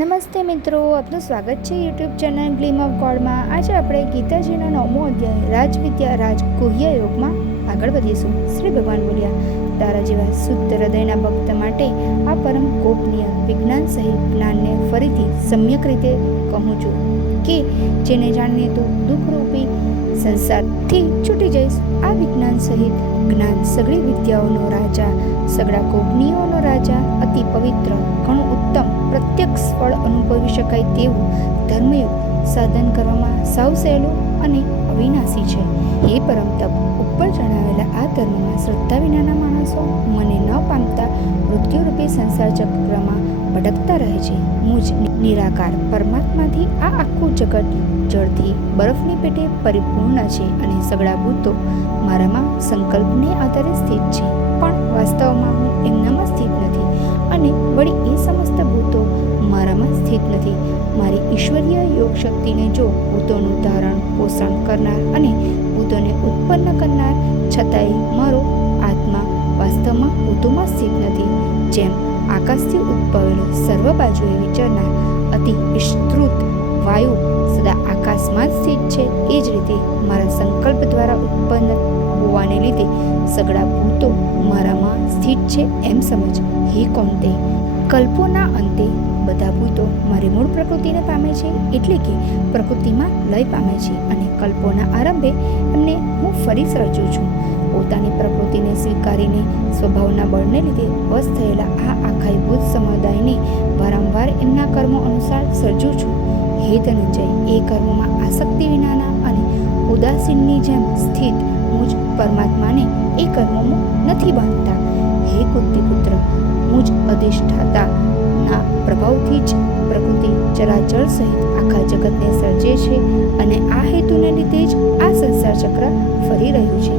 નમસ્તે મિત્રો, આપનું સ્વાગત છે યુટ્યુબ ચેનલ ગ્લીમ ઓફ ગોડમાં. આજે આપણે ગીતાજીનો નવમો અધ્યાય, રાજવિદ્યા રાજ ગુહ્ય યોગમાં આગળ વધીશું. શ્રી ભગવાન બોલ્યા, તારા જેવા શુદ્ધ હૃદયના ભક્ત માટે આ પરમ ગોપનીય વિજ્ઞાન સહિત જ્ઞાનને ફરીથી સમ્યક રીતે કહું છું કે જેને જાણીને તું દુઃખરૂપી સંસારથી છૂટી જઈશ. આ વિજ્ઞાન સહિત જ્ઞાન સગળી વિદ્યાઓનો રાજા સગળા ગોપનીયોનો રાજા, અતિ પવિત્ર, ઘણું ઉત્તમ પ્રત્યક્ષ ફળ અનુભવી શકાય તેવું ધર્મયુગ સાધન કરવામાં સાવ સહેલું અને અવિનાશી છે. હે પરમ ઉપર જણાવેલા આ ધર્મમાં શ્રદ્ધા વિનાના માણસો મને ન પામતા મૃત્યુરૂપી સંસાર ચક્રમાં ભટકતા રહે છે. મુજ નિરાકાર. પરમાત્માથી આ આખું જગત જળથી બરફની પેટે પરિપૂર્ણ છે અને સગળા ભૂતો મારામાં સંકલ્પને આધારે સ્થિત છે. પણ વાસ્તવમાં હું એમનામાં સ્થિત નથી. અને વળી એ સમસ્ત ભૂતો મારામાં સ્થિત નથી. મારી ઈશ્વરીય યોગ શક્તિને જો ભૂતોનું ધારણ પોષણ કરનાર અને ભૂતોને ઉત્પન્ન કરનાર, છતાંય મારો આત્મા વાસ્તવમાં ભૂતોમાં સ્થિત નથી. જેમ આકાશથી ઉદ્ભવેલો સર્વ બાજુએ વિચરનાર, અતિ વિસ્તૃત વાયુ સદા આકાશમાં સ્થિત છે, એ જ રીતે મારા સંકલ્પ દ્વારા ઉત્પન્ન હોવાને લીધે સગળા ભૂતો મારામાં સ્થિત છે એમ સમજ. હે કોંતે, કલ્પોના અંતે બધા ભૂતો મારી મૂળ પ્રકૃતિને પામે છે એટલે કે પ્રકૃતિમાં લય પામે છે અને કલ્પોના આરંભે એમને હું ફરી સર્જું છું. પોતાની પ્રકૃતિને સ્વીકારીને સ્વભાવના બળને લીધે વશ થયેલા આ આખાઈ ભૂત સમુદાયને વારંવાર એમના કર્મો અનુસાર સર્જું છું. હે ધનંજય, એ કર્મોમાં આસક્તિ વિનાના અને ઉદાસીનની જેમ સ્થિત મુજ પરમાત્માને એ કર્મોમાં નથી બાંધતા. હે કુંતી પુત્ર મુજ અધિષ્ઠાતાના પ્રભાવથી જ પ્રકૃતિ ચરાચર સહિત આખા જગતને સર્જે છે અને આ હેતુને લીધે જ આ સંસાર ચક્ર ફરી રહ્યું છે.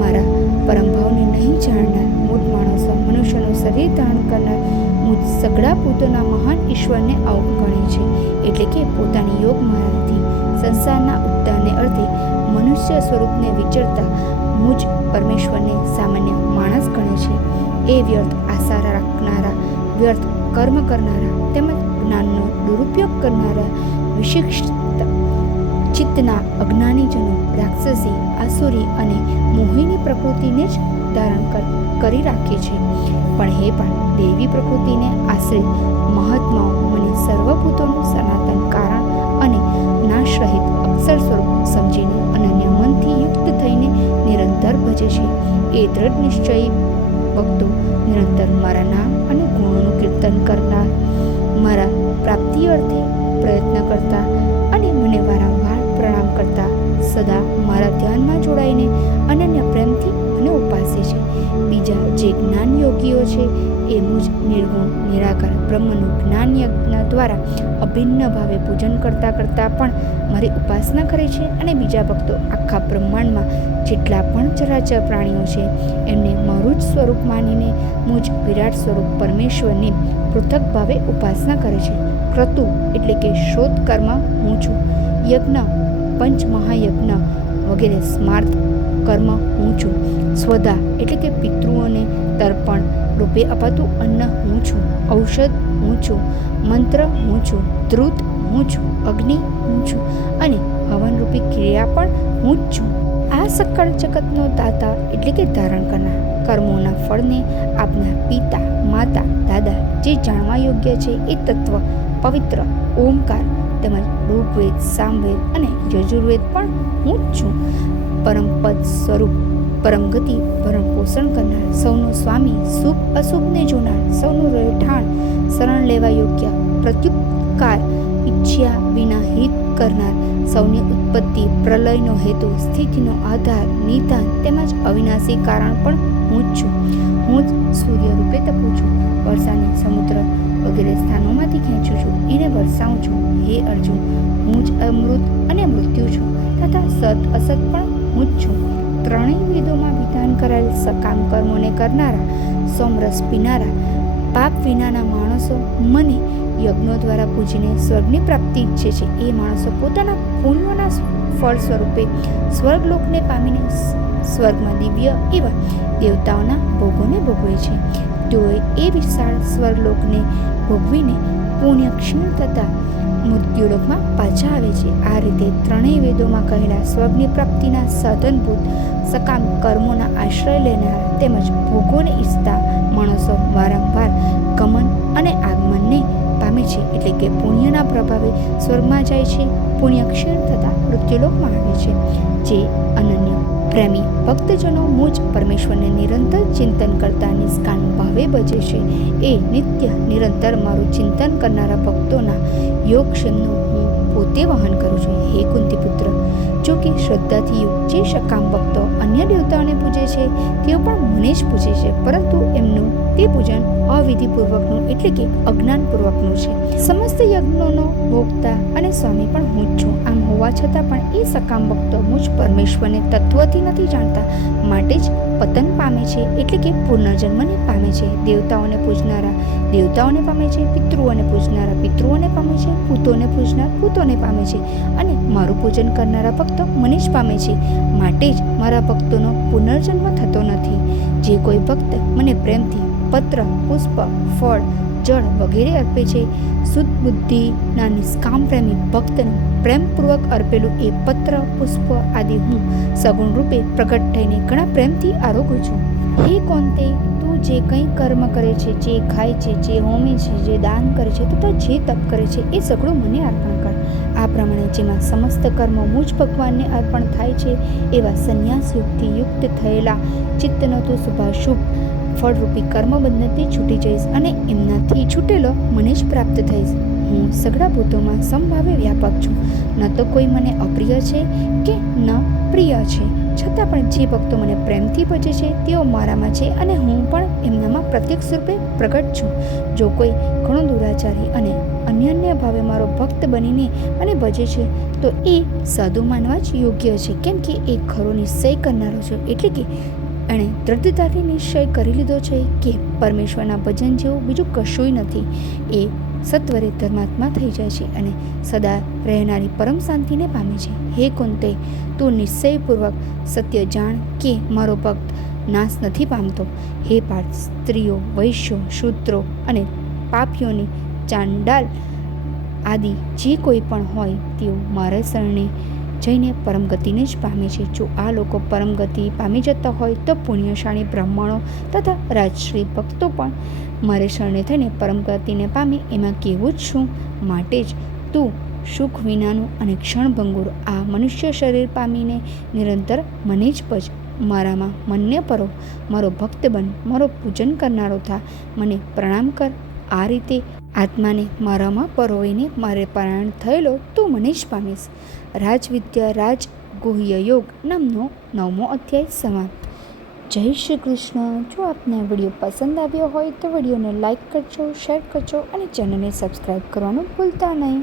મારા પરમભાવને નહીં જાણનાર મૂળ માણસો મનુષ્યનું શરીર ધારણ કરનાર મુજ સગડા પોતાના મહાન ઈશ્વરને અવગણે છે. એટલે કે પોતાની યોગ મારાથી સંસારના અર્થે મનુષ્ય સ્વરૂપને વિચરતા મુજ પરમેશ્વરને સામાન્ય માણસ ગણે છે. એ વ્યર્થ આશા રાખનારા, વ્યર્થ કર્મ કરનારા તેમજ જ્ઞાનનો દુરુપયોગ કરનારા વિશિષ્ટ ચિત્તના અજ્ઞાનીજનો રાક્ષસી, આસુરી અને મોહિની પ્રકૃતિને જ ધારણ કરી રાખે છે. પણ હે પણ દેવી પ્રકૃતિને આશ્રિત મહાત્માઓ મને સર્વભૂતોનું સનાતન કારણ અને નાશરહિત અક્ષર સ્વરૂપ સમજીને અનન્ય મનથી યુક્ત થઈને નિરંતર ભજે છે. એ દ્રઢ નિશ્ચયી ભક્તો નિરંતર મારા નામ અને ગુણોનું કીર્તન કરનાર મારા પ્રાપ્તિ અર્થે પ્રયત્ન કરતા અને મને વારંવાર પ્રણામ કરતા સદા મારા ધ્યાનમાં જોડાઈને અનન્ય પ્રેમથી મને ઉપાસે છે. બીજા જે જ્ઞાન યોગીઓ છે એ મુજ નિર્ગુણ, નિરાકાર, બ્રહ્મનું જ્ઞાન યજ્ઞ દ્વારા અભિન્ન ભાવે પૂજન કરતાં કરતાં પણ મારી ઉપાસના કરે છે અને બીજા ભક્તો આખા બ્રહ્માંડમાં જેટલા પણ ચરાચર પ્રાણીઓ છે, એમને મારું જ સ્વરૂપ માનીને મુજ વિરાટ સ્વરૂપ પરમેશ્વરની પૃથક ભાવે ઉપાસના કરે છે. ક્રતુ એટલે કે શોધ કર્મ હું છું. યજ્ઞ પંચ મહાયજ્ઞ વગેરે સ્માર્ત કર્મ હું છું. સ્વધા એટલે કે પિતૃઓને તર્પણ. રૂપે અપાતું અન્ન હું છું. ઔષધ હું છું. મંત્ર હું છું. ધ્રુત હું છું. અગ્નિ હું છું. અને હવનરૂપી ક્રિયા પણ હું જ છું. આ સકળ જગતનો દાતા એટલે કે ધારણ કરનાર. કર્મોના ફળને આપનાર પિતા, માતા, દાદા જે જાણવા યોગ્ય છે એ તત્વ પવિત્ર, ઓમકાર તેમજ ઋગ્વેદ, સામવેદ અને યજુર્વેદ પણ હું જ છું. પરમપદ સ્વરૂપ પરમગતિ ભરણ પોષણ કરનાર સૌનો સ્વામી શુભ અશુભને જોનાર સૌનું રહેઠાણ શરણ લેવા યોગ્ય પ્રત્યુપકાર ઈચ્છ્યા વિના હિત કરનાર સૌની ઉત્પત્તિ પ્રલયનો હેતુ, સ્થિતિનો આધાર, નિદાન તેમજ અવિનાશી કારણ પણ હું જ છું. હું જ સૂર્ય રૂપે તપું છું. વર્ષાને સમુદ્ર વગેરે સ્થાનોમાંથી ખેંચું છું. એને વરસાવું છું. હે અર્જુન, હું જ અમૃત અને મૃત્યુ છું. તથા સત અસત પણ હું જ છું. ત્રણેય વેદોમાં વિધાન કરાયેલ સકામ કર્મોને કરનારા, સોમરસ પીનારા, પાપ વિનાના માણસો મને યજ્ઞો દ્વારા પૂજીને સ્વર્ગની પ્રાપ્તિ ઈચ્છે છે. એ માણસો પોતાના પુણ્યોના ફળ સ્વરૂપે સ્વર્ગલોકને પામીને સ્વર્ગમાં દિવ્ય એવા દેવતાઓના ભોગોને ભોગવે છે. તેઓએ એ વિશાળ સ્વર્ગલોકને ભોગવીને પુણ્ય ક્ષીણ થતાં મૃત્યુલોકમાં પાછા આવે છે. આ રીતે ત્રણેય વેદોમાં કહેલા સ્વર્ગની પ્રાપ્તિના સાધનભૂત સકામ કર્મોના આશ્રય લેનાર તેમજ ભોગોને ઈચ્છતા માણસો વારંવાર ગમન અને આગમનને પામે છે એટલે કે પુણ્યના પ્રભાવે સ્વર્ગમાં જાય છે. પુણ્ય ક્ષીણ થતાં મૃત્યુલોકમાં આવે છે. જે અનન્ય, પ્રેમી ભક્તજનો મુજ પરમેશ્વરને નિરંતર ચિંતન કરતા નિષ્કામ ભાવે બજે છે. એ નિત્ય નિરંતર મારું ચિંતન કરનારા ભક્તોના યોગક્ષેમનું હું પોતે વહન કરું છું. હે કુંતી પુત્ર જો કે શ્રદ્ધાથી જે સકામ ભક્તો અન્ય દેવતાઓને પૂજે છે, તેઓ પણ મને જ પૂજે છે, પરંતુ એમનું તે પૂજન અવિધિપૂર્વકનું એટલે કે અજ્ઞાનપૂર્વકનું છે. સમસ્ત યજ્ઞોનો ભોગતા અને સ્વામી પણ હું જ છું. આમ હોવા છતાં પણ એ સકામ ભક્તો મુજ પરમેશ્વરને તત્વથી નથી જાણતા. માટે જ પતન પામે છે, એટલે કે પુનર્જન્મને પામે છે. દેવતાઓને પૂજનારા દેવતાઓને પામે છે, પિતૃઓને પૂજનારા પિતૃઓને પામે છે, પૂતોને પૂજનાર પૂતોને પામે છે. અને મારું પૂજન કરનારા ભક્તો મને જ પામે છે. માટે જ મારા ભક્તોનો પુનર્જન્મ થતો નથી. જે કોઈ ભક્ત મને પ્રેમથી પત્ર, પુષ્પ, ફળ, જળ વગેરે અર્પે છે. શુદ્ધ બુદ્ધિના નિષ્કામ પ્રેમી ભક્તને પ્રેમપૂર્વક અર્પેલું એ પત્ર, પુષ્પ આદિ હું સગુણ રૂપે પ્રગટ થઈને ઘણા પ્રેમથી આરોગું છું. એ કોંતે, તું જે કંઈ કર્મ કરે છે, જે ખાય છે, જે હોમે છે, જે દાન કરે છે, તથા જે તપ કરે છે, એ સગળું મને અર્પણ કર. આ પ્રમાણે જેમાં સમસ્ત કર્મો મુજ ભગવાનને અર્પણ થાય છે, એવા સંન્યાસ યુક્તિ યુક્ત થયેલા ચિત્તનો તું શુભાશુભ ફળરૂપી કર્મબંધનથી છૂટી જઈશ અને એમનાથી છૂટેલો મને જ પ્રાપ્ત થઈશ. હું સઘળા ભૂતોમાં સમભાવે વ્યાપક છું. ન તો કોઈ મને અપ્રિય છે કે ન પ્રિય છે. છતાં પણ જે ભક્તો મને પ્રેમથી ભજે છે, તેઓ મારામાં છે અને હું પણ એમનામાં પ્રત્યક્ષ રૂપે પ્રગટ છું. જો કોઈ ઘણો દુરાચારી અને અન્યન્ય ભાવે મારો ભક્ત બનીને મને ભજે છે, તો એ સાધુ માનવા જ યોગ્ય છે. કેમ કે એ ખરો નિશ્ચય કરનારો છે. એટલે કે એણે દ્રઢતાથી નિશ્ચય કરી લીધો છે કે પરમેશ્વરના ભજન જેવું બીજું કશુંય નથી. એ સત્વરે ધર્માત્મા થઈ જાય છે અને સદા રહેનારી પરમ શાંતિને પામે છે. હે કુંતે, તું નિશ્ચયપૂર્વક સત્ય જાણ કે મારો ભક્ત નાશ નથી પામતો. હે પાર્થ, સ્ત્રીઓ, વૈશ્યો શૂત્રો અને પાપીઓની ચાંડાલ આદિ જે કોઈ પણ હોય તેઓ મારા શરણે જઈને પરમગતિને જ પામે છે. જો આ લોકો પરમગતિ પામી જતા હોય તો પુણ્યશાળી બ્રાહ્મણો તથા રાજશ્રી ભક્તો પણ મારે શરણે થઈને પરમગતિને પામે, એમાં કેવું જ છું માટે જ તું સુખ વિનાનું અને ક્ષણભંગુર આ મનુષ્ય શરીર પામીને નિરંતર મને જ પજ. મારામાં મનને પરો. મારો ભક્ત બન. મારો પૂજન કરનારો થા. મને પ્રણામ કર. આ રીતે આત્માને મારામાં પરોવીને મારે પારાયણ થયેલો તું મને જ પામીશ. રાજવિદ્યા રાજ ગુહ્ય યોગ નામનો નવમો અધ્યાય સમાપ્ત. જય શ્રી કૃષ્ણ. જો આપને વીડિયો પસંદ આવ્યો હોય તો વિડીયોને લાઇક કરજો, શેર કરજો અને ચેનલને સબસ્ક્રાઈબ કરવાનું ભૂલતા નહીં.